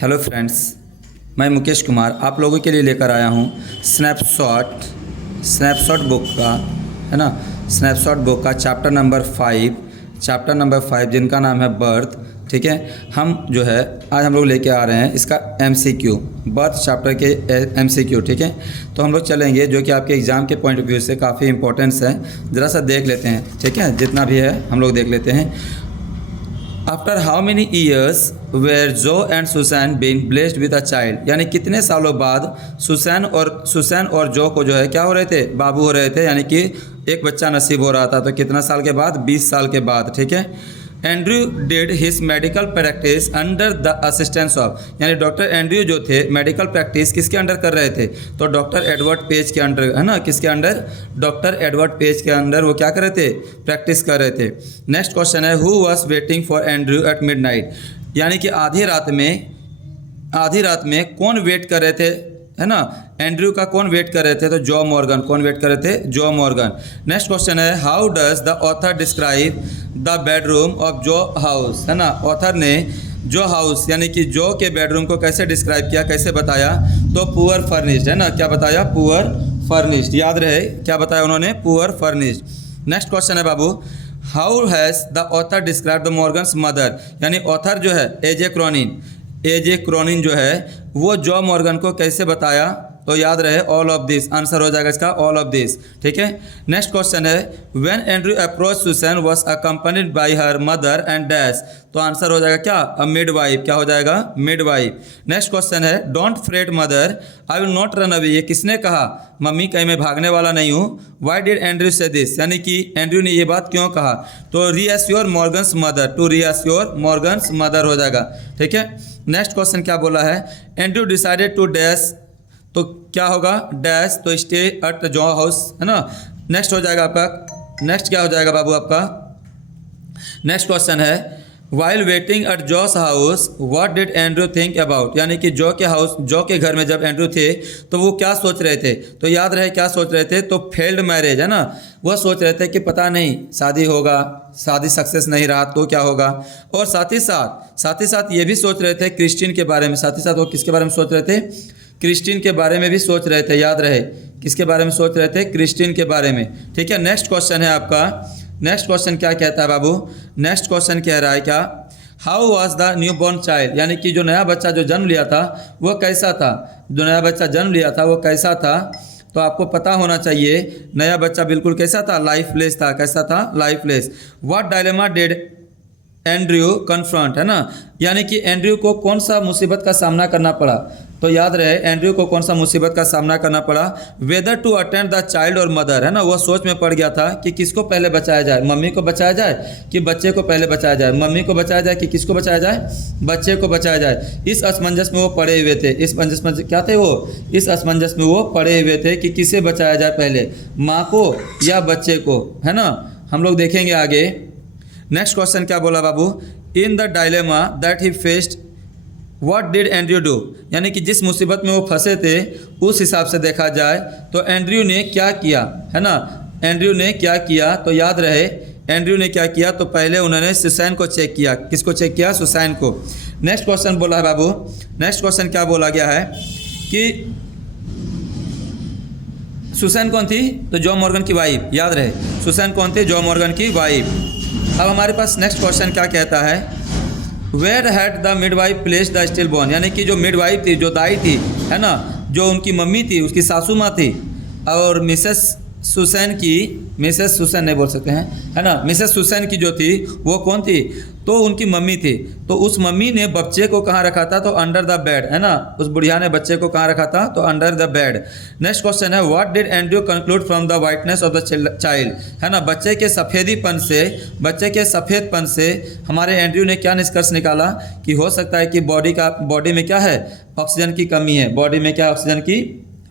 Hello friends, मैं मुकेश कुमार आप लोगों के लिए लेकर आया हूँ स्नैपशॉट बुक का, है ना। स्नैपशॉट बुक का चैप्टर नंबर 5 जिनका नाम है बर्थ। ठीक है, हम जो है आज हम लोग लेके आ रहे हैं इसका MCQ, बर्थ चैप्टर के MCQ। ठीक है, तो हम लोग चलेंगे जो कि आपके एग्ज़ाम के पॉइंट ऑफ व्यू से काफ़ी इंपॉर्टेंस है। ज़रा सा देख लेते हैं, ठीक है, जितना भी है हम लोग देख लेते हैं। After how many years were Joe and Susan been blessed with a child, यानी कितने सालों बाद सुसैन और जो को जो है क्या हो रहे थे, बाबू हो रहे थे, यानी कि एक बच्चा नसीब हो रहा था। तो कितना साल के बाद? 20 साल के बाद। ठीक है, Andrew did his medical practice under the assistance of, यानी डॉक्टर एंड्रयू जो थे मेडिकल प्रैक्टिस किसके अंडर कर रहे थे? तो डॉक्टर एडवर्ड पेज के अंडर, है ना। किसके अंडर? डॉक्टर एडवर्ड पेज के अंडर वो क्या कर रहे थे? प्रैक्टिस कर रहे थे। नेक्स्ट क्वेश्चन है who was waiting for Andrew at midnight, यानी कि आधी रात में कौन वेट कर रहे थे, है ना। एंड्रयू का कौन वेट कर रहे थे? तो जॉ मॉर्गन। कौन वेट कर रहे थे? Jaw Morgan. नेक्स्ट क्वेश्चन है how does the author describe the bedroom of जो हाउस, है ना। ऑथर ने जो हाउस यानी कि जो के बेडरूम को कैसे डिस्क्राइब किया, कैसे बताया? तो पुअर फर्निश्ड, है ना। क्या बताया? Poor furnished. याद रहे क्या बताया उन्होंने? Poor furnished. नेक्स्ट क्वेश्चन है बाबू how has the author describe the Morgan's mother, यानी ऑथर जो है एजे क्रॉनिन जो है वो जॉ मॉर्गन को कैसे बताया? तो याद रहे ऑल ऑफ दिस, आंसर हो जाएगा इसका ऑल ऑफ दिस। ठीक है, नेक्स्ट क्वेश्चन है when Andrew approach Susan was accompanied by her mother and dash, तो आंसर हो जाएगा क्या? अ मिडवाइफ। क्या हो जाएगा? मिडवाइफ। नेक्स्ट क्वेश्चन है don't freight mother I will not run away, ये किसने कहा? मम्मी कहीं मैं भागने वाला नहीं हूँ। Why did Andrew say this, यानी कि एंड्रयू ने ये बात क्यों कहा? तो reassure Morgan's mother, to reassure Morgan's mother हो जाएगा। ठीक है, नेक्स्ट क्वेश्चन क्या बोला है? एंड्रयू डिसाइडेड टू डैश, तो क्या होगा? डैश, तो स्टे एट जॉ हाउस, है ना। नेक्स्ट हो जाएगा आपका, नेक्स्ट क्या हो जाएगा बाबू आपका? नेक्स्ट क्वेश्चन है while waiting at Joe's house what did Andrew think about, यानी कि जो के घर में जब एंड्रयू थे तो वो क्या सोच रहे थे? तो याद रहे क्या सोच रहे थे? तो फेल्ड मैरिज, है ना। वह सोच रहे थे कि पता नहीं शादी होगा, शादी सक्सेस नहीं रहा तो क्या होगा। और साथ ही साथ ये भी सोच रहे थे क्रिस्टीन के बारे में। साथ ही साथ वो किसके बारे में सोच रहे थे? क्रिस्टीन के बारे में भी सोच रहे थे। याद रहे किसके बारे में सोच रहे थे? क्रिस्टीन के बारे में। ठीक है, नेक्स्ट क्वेश्चन है आपका, नेक्स्ट क्वेश्चन क्या कहता है बाबू? नेक्स्ट क्वेश्चन कह रहा है क्या how was the new born child, यानी कि जो नया बच्चा जो जन्म लिया था वो कैसा था? जो नया बच्चा जन्म लिया था वो कैसा था? तो आपको पता होना चाहिए नया बच्चा बिल्कुल कैसा था? लाइफलेस था। कैसा था? Lifeless. What dilemma did Andrew confront, है ना, यानी कि एंड्रयू को कौन सा मुसीबत का सामना करना पड़ा? तो याद रहे एंड्रयू को कौन सा मुसीबत का सामना करना पड़ा? Whether to attend the child और मदर, है ना। वो सोच में पड़ गया था कि किसको पहले बचाया जाए, मम्मी को बचाया जाए कि बच्चे को पहले बचाया जाए, मम्मी को बचाया जाए कि किसको बचाया जाए? बच्चे को बचाया जाए। इस असमंजस में वो पड़े हुए थे। इस असमंजस में क्या थे वो? इस असमंजस में वो पड़े हुए थे कि किसे बचाया जाए पहले, माँ को या बच्चे को, है ना। हम लोग देखेंगे आगे। नेक्स्ट क्वेश्चन क्या बोला बाबू? In the dilemma that he faced what did Andrew do, यानी कि जिस मुसीबत में वो फंसे थे उस हिसाब से देखा जाए तो एंड्रयू ने क्या किया, है ना। एंड्रयू ने क्या किया? तो याद रहे एंड्रयू ने क्या किया? तो पहले उन्होंने सुसैन को चेक किया। किसको चेक किया? सुसैन को। नेक्स्ट क्वेश्चन बोला है बाबू, नेक्स्ट क्वेश्चन क्या बोला गया है कि सुसैन कौन थी? तो जॉ मॉर्गन की वाइफ। याद रहे सुसैन कौन थी? जॉ मॉर्गन की वाइफ। अब हमारे पास नेक्स्ट क्वेश्चन क्या कहता है where had the midwife place the stillborn, यानी कि जो मिडवाइफ थी, जो दाई थी, है ना, जो उनकी मम्मी थी, उसकी सासू माँ थी, और मिसेस सुसैन नहीं बोल सकते हैं, है ना, मिसेस सुसैन की जो थी वो कौन थी? तो उनकी मम्मी थी। तो उस मम्मी ने बच्चे को कहाँ रखा था? तो अंडर द बेड, है ना। उस बुढ़िया ने बच्चे को कहाँ रखा था? तो under the bed. Next question है what did Andrew conclude from the whiteness of the child, है ना। बच्चे के सफ़ेदपन से हमारे एंड्रयू ने क्या निष्कर्ष निकाला कि हो सकता है कि बॉडी में क्या है? ऑक्सीजन की कमी है। बॉडी में क्या? ऑक्सीजन की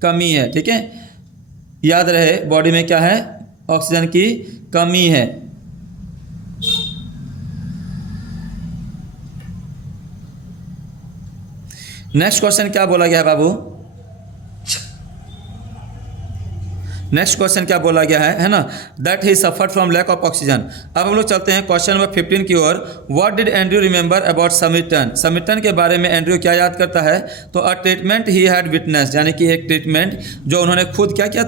कमी है। ठीक है, याद रहे बॉडी में क्या है? ऑक्सीजन की कमी है। नेक्स्ट क्वेश्चन क्या बोला गया बाबू? नेक्स्ट क्वेश्चन क्या बोला गया है ना, that he suffered from lack of oxygen. अब हम लोग चलते हैं क्वेश्चन नंबर 15 की ओर। What did Andrew remember about Samaritan? Samaritan के बारे में एंड्रयू क्या याद करता है? तो a treatment he had witness, यानी कि एक ट्रीटमेंट जो उन्होंने खुद क्या किया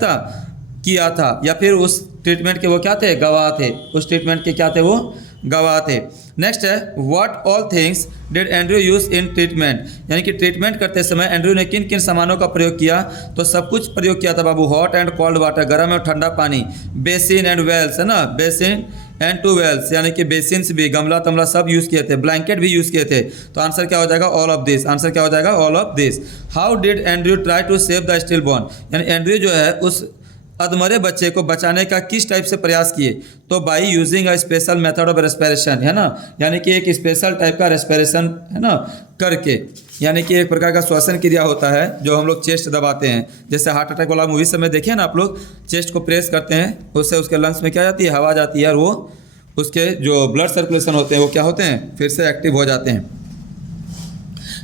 था या फिर उस ट्रीटमेंट के वो क्या थे, गवाह थे। उस ट्रीटमेंट के क्या थे, वो गवाह थे। नेक्स्ट है what all things did Andrew use in treatment, यानी कि ट्रीटमेंट करते समय एंड्रयू ने किन किन सामानों का प्रयोग किया? तो सब कुछ प्रयोग किया था बाबू। हॉट एंड कोल्ड वाटर, गर्म और ठंडा पानी। बेसिन एंड वेल्स, है ना, बेसिन एंड टू वेल्स, यानी कि बेसिन्स भी, गमला तमला सब यूज़ किए थे। ब्लैंकेट भी यूज़ किए थे। तो आंसर क्या हो जाएगा? All of this. आंसर क्या हो जाएगा? All of this. How did Andrew try to save the stillborn, यानी एंड्रयू जो है उस अधमरे बच्चे को बचाने का किस टाइप से प्रयास किए? तो by using a special method of respiration, है ना, यानी कि एक स्पेशल टाइप का रेस्पिरेशन, है ना, करके, यानी कि एक प्रकार का श्वसन क्रिया होता है जो हम लोग चेस्ट दबाते हैं। जैसे हार्ट अटैक वाला मूवी में देखे ना आप लोग, चेस्ट को प्रेस करते हैं, उससे उसके लंग्स में क्या जाती है, हवा जाती है, और वो उसके जो ब्लड सर्कुलेशन होते हैं वो क्या होते हैं, फिर से एक्टिव हो जाते हैं।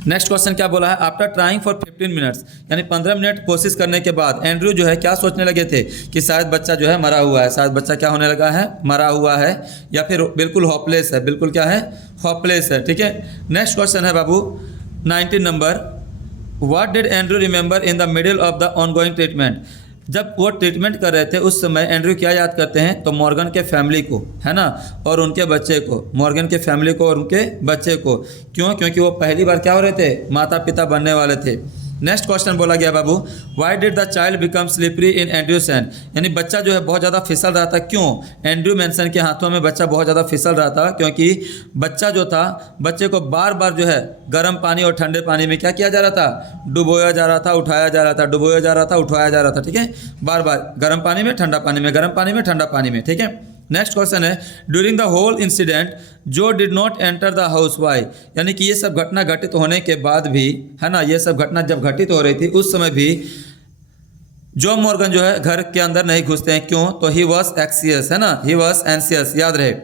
नेक्स्ट क्वेश्चन क्या बोला है? आफ्टर ट्राइंग फॉर 15 मिनट्स, यानी 15 मिनट कोशिश करने के बाद एंड्रयू जो है क्या सोचने लगे थे कि शायद बच्चा जो है मरा हुआ है, शायद बच्चा क्या होने लगा है, मरा हुआ है, या फिर बिल्कुल होपलेस है, बिल्कुल क्या है, होपलेस है। ठीक है। नेक्स्ट क्वेश्चन है बाबू 19 number, what did Andrew remember in the middle of the ongoing treatment? जब वो ट्रीटमेंट कर रहे थे उस समय एंड्रयू क्या याद करते हैं? तो मॉर्गन के फैमिली को, है ना, और उनके बच्चे को। मॉर्गन के फैमिली को और उनके बच्चे को। क्यों? क्योंकि वो पहली बार क्या हो रहे थे, माता पिता बनने वाले थे। नेक्स्ट क्वेश्चन बोला गया बाबू, why did the child become slippery in Andrew's hand, यानी बच्चा जो है बहुत ज़्यादा फिसल रहा था। क्यों? एंड्रयू मेंशन के हाथों में बच्चा बहुत ज़्यादा फिसल रहा था, क्योंकि बच्चा जो था, बच्चे को बार बार जो है गर्म पानी और ठंडे पानी में क्या किया जा रहा था, डुबोया जा रहा था, उठाया जा रहा था, डुबोया जा रहा था, उठाया जा रहा था। ठीक है, बार बार गर्म पानी में ठंडा पानी में, गर्म पानी में ठंडा पानी में। ठीक है। नेक्स्ट क्वेश्चन है, during the whole incident who did not enter the house why, यानी कि ये सब घटना घटित होने के बाद भी, है ना, ये सब घटना जब घटित हो रही थी उस समय भी जो मॉर्गन जो है घर के अंदर नहीं घुसते हैं। क्यों? तो ही वॉज एक्सियस, है ना, ही वॉज एंसियस, याद रहे।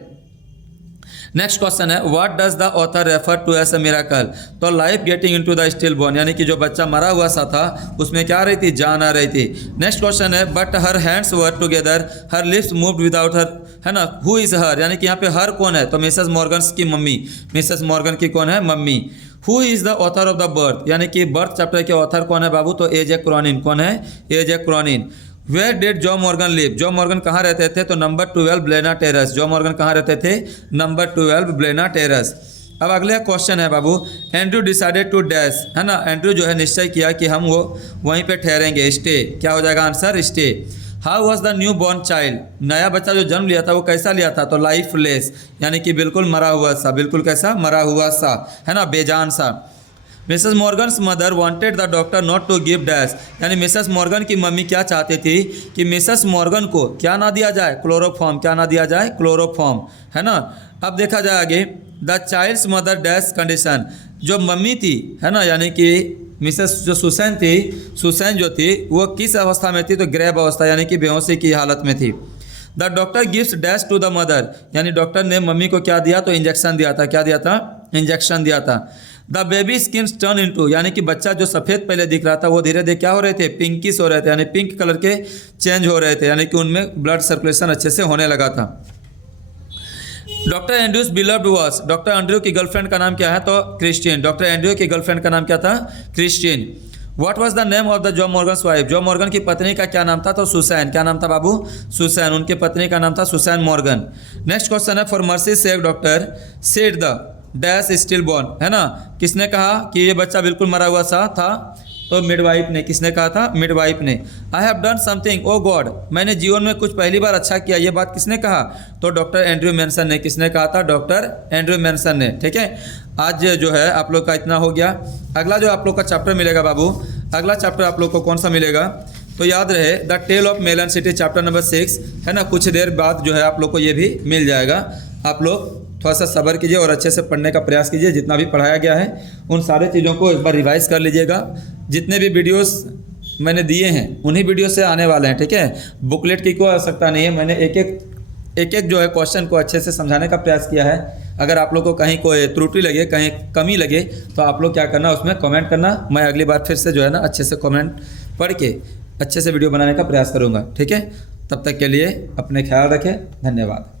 नेक्स्ट क्वेश्चन है, what does the author refer to as a miracle? तो life getting into the stillborn, यानी कि जो बच्चा मरा हुआ सा था उसमें क्या आ रही थी, जान आ रही थी। नेक्स्ट क्वेश्चन है, but her hands were together her lips moved without her, है ना, हु इज हर, यानी कि यहाँ पे हर कौन है? तो मिसेस मॉर्गन की मम्मी, मिसेस मॉर्गन की कौन है, mummy. Who is the author of the birth, यानी कि बर्थ चैप्टर के ऑथर कौन है बाबू? तो ए जे क्रॉनिन। कौन है? A J Cronin. Where did Joe Morgan live? Joe Morgan कहाँ रहते थे? तो number 12 Blaina Terrace. Joe Morgan कहाँ रहते थे? Number 12 Blaina Terrace. अब अगला क्वेश्चन है बाबू, एंड्रयू डिसाइडेड टू डैश, है ना, एंड्रयू जो है निश्चय किया कि हम वो वहीं पे ठहरेंगे, स्टे। क्या हो जाएगा answer? Stay. How was the new born child, नया बच्चा जो जन्म लिया था वो कैसा लिया था? तो लाइफलेस, यानी कि बिल्कुल मरा हुआ सा, बिल्कुल कैसा, मरा हुआ सा, है ना, बेजान सा। Mrs Morgan's mother wanted the doctor not to give dash, यानी मिसेस मॉर्गन की मम्मी क्या चाहती थी कि मिसेस मॉर्गन को क्या ना दिया जाए? क्लोरोफॉर्म। क्या ना दिया जाए? क्लोरोफॉर्म, है ना। अब देखा जाए आगे, the child's mother dash condition, जो मम्मी थी, है ना, यानी कि मिसेस जो सुसैन थी, सुसैन जो थी वो किस अवस्था में थी? तो ग्रेव अवस्था, यानी कि बेहोशी की हालत में थी। The doctor gives dash to the mother, यानी डॉक्टर ने मम्मी को क्या दिया? तो इंजेक्शन दिया था। क्या दिया था? इंजेक्शन दिया था। The baby skin turn into, यानी कि बच्चा जो सफ़ेद पहले दिख रहा था वो धीरे धीरे क्या हो रहे थे? पिंकिश हो रहे थे, यानी पिंक कलर के चेंज हो रहे थे, यानी कि उनमें ब्लड सर्कुलेशन अच्छे से होने लगा था। Doctor Andrews beloved was, doctor Andrew की गर्लफ्रेंड का नाम क्या है? तो क्रिस्टीन। डॉक्टर एंड्रयू की गर्लफ्रेंड का नाम क्या था? Christine. What was the name of the jaw Morgan's wife, jaw Morgan की पत्नी का क्या नाम था? तो सुसैन। क्या नाम था बाबू? सुसैन। उनकी पत्नी का नाम था सुसैन मॉर्गन। नेक्स्ट क्वेश्चन है, for mercy sake doctor said the dash stillborn, है ना, किसने कहा कि ये बच्चा बिल्कुल मरा हुआ सा था? तो मिडवाइफ ने। किसने कहा था? मिडवाइफ ने। I have done something oh God, मैंने जीवन में कुछ पहली बार अच्छा किया, ये बात किसने कहा? तो डॉक्टर एंड्रयू मेंसन ने। किसने कहा था? डॉक्टर एंड्रयू मेंसन ने। ठीक है, आज जो है आप लोग का इतना हो गया। अगला जो आप लोग का चैप्टर मिलेगा बाबू, अगला चैप्टर आप लोग को कौन सा मिलेगा? तो याद रहे the tale of Melon City chapter number 6, है ना, कुछ देर बाद जो है आप लोग को ये भी मिल जाएगा। आप लोग थोड़ा सा सब्र कीजिए और अच्छे से पढ़ने का प्रयास कीजिए। जितना भी पढ़ाया गया है उन सारे चीज़ों को एक बार रिवाइज कर लीजिएगा। जितने भी वीडियोस मैंने दिए हैं उन्हीं वीडियो से आने वाले हैं। ठीक है, बुकलेट की कोई आवश्यकता नहीं है। मैंने एक एक जो है क्वेश्चन को अच्छे से समझाने का प्रयास किया है। अगर आप लोग को कहीं कोई त्रुटि लगे, कहीं कमी लगे, तो आप लोग क्या करना, उसमें कमेंट करना। मैं अगली बार फिर से जो है ना अच्छे से कमेंट पढ़ के अच्छे से वीडियो बनाने का प्रयास करूँगा। ठीक है, तब तक के लिए अपने ख्याल रखें। धन्यवाद।